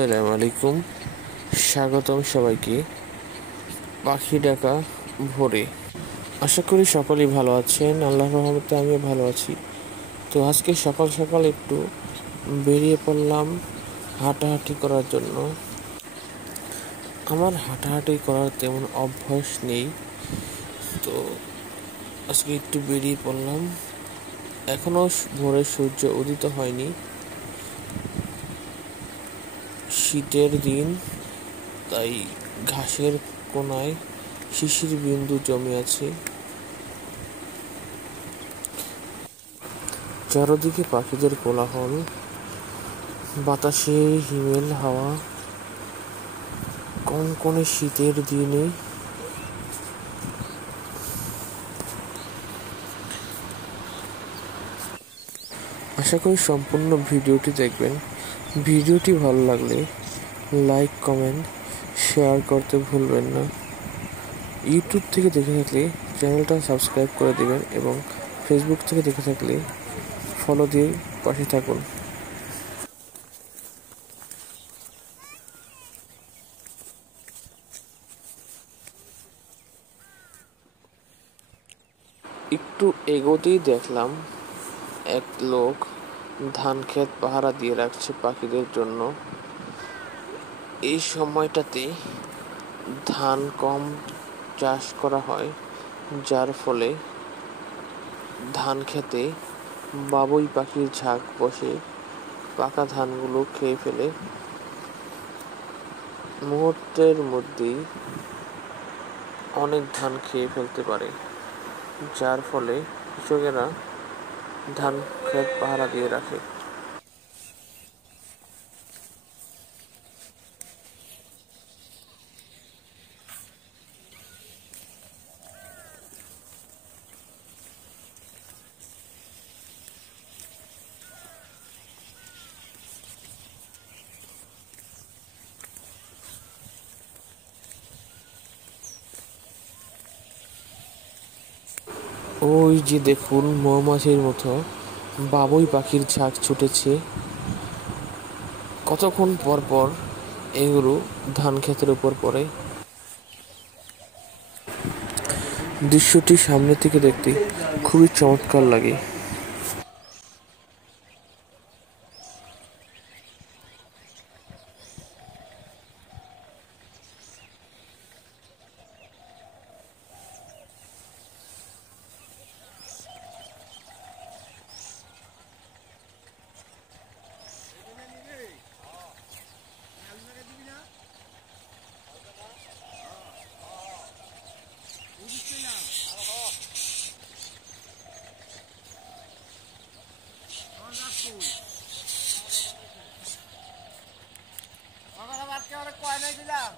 আসসালামু আলাইকুম। স্বাগতম সবাইকে পাখি ডাকা ভোরে। আশা করি সকলেই ভালো আছেন। আল্লাহর রহমতে আমিও ভালো আছি। তো আজকে সকাল সকাল একটু বেরিয়ে পড়লাম হাঁটাহাঁটি করার জন্য। আমার হাঁটাহাঁটি করার তেমন অভ্যাস নেই, তো আজকে একটু বেরিয়ে পড়লাম। এখনও ভোরে সূর্য উদিত হয়নি। শীতের দিন, তাই ঘাসের কোনায় শিশির বিন্দু জমে আছে। চারদিকে পাখিদের কোলাহল, বাতাসে হিমেল হাওয়া। কনকনে শীতের দিনে আশা করি সম্পূর্ণ ভিডিওটি দেখবেন। ভিডিওটি ভালো লাগলে লাইক, কমেন্ট, শেয়ার করতে ভুলবেন না। ইউটিউব থেকে দেখে থাকলে চ্যানেলটা সাবস্ক্রাইব করে দেবেন এবং ফেসবুক থেকে দেখে থাকলে ফলো দিয়ে পাশে থাকুন। একটু এগোতেই দেখলাম এক লোক ধান ক্ষেত পাহারা দিয়ে রাখছে পাখিদের জন্য। এই সময়টাতে ধান কম চাষ করা হয়, যার ফলে ধান খেতে বাবুই পাখির ঝাঁক বসে পাকা ধানগুলো খেয়ে ফেলে। মুহূর্তের মধ্যেই অনেক ধান খেয়ে ফেলতে পারে, যার ফলে কৃষকেরা ধান ক্ষেত পাহারা দিয়ে রাখে। ওই যে দেখুন, মৌমাছির মতো বাবুই পাখির ঝাঁক ছুটেছে। কতক্ষণ পর পর এগুলো ধান ক্ষেতের উপর পড়ে। দৃশ্যটি সামনে থেকে দেখতে খুবই চমৎকার লাগে। সকালে ভাত কে অনেক কয় নাই দিলাম।